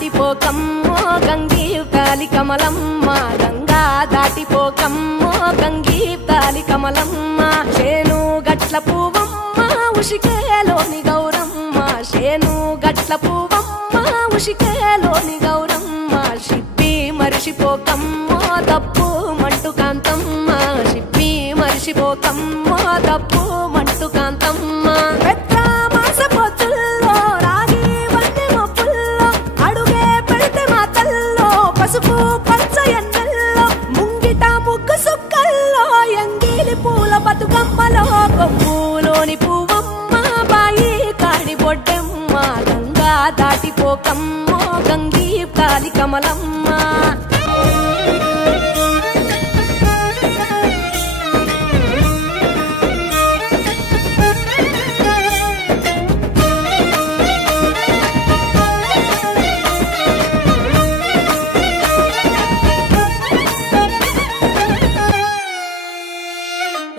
దాటిపోకమ్మో గంగీతాలి కమలమ్మ గంగా దాటిపోకమ్మో గంగీతాలి కమలమ్మ చేను గట్ల పువ్వమ్మ ఉషికేలోని గౌరమ్మ చేను గట్ల పువ్వమ్మ ఉషికేలోని గౌరమ్మ షిప్పి మరిషిపోకమ్మో తప్పు మంటు కాంతమ్మ షిప్పి మరిషిపోకమ్మో తప్పు మంటు కాంతమ్మ పసుపు పచ్చ ఎన్నెల్లో ముంగిట ముగ్గు సుక్కల్లో ఎంగిలి పూల బతుకమ్మలో కొమ్ములోని పువ్వమ్మ బాయి కాడి బొడ్డెమ్మ గంగా దాటిపోకమ్మో గంగీతాలి కమలమ్మ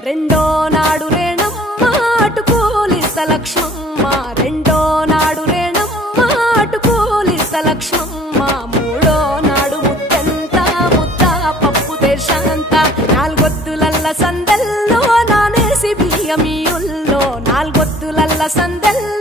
రెండో నాడు రేణమ్మ అటుకూలిస్త లక్ష్మమ్మ రెండో నాడు రేణమ్మ అటుకూలిస్త లక్ష్మమ్మ మూడో నాడు ముత్తంత ముద్ద పప్పు దేశంత నాలుగొత్తులల్ల సందెల్లో నానేసి బియ్యమియుల్లో నాలుగొత్తులల్ల సందెల్లో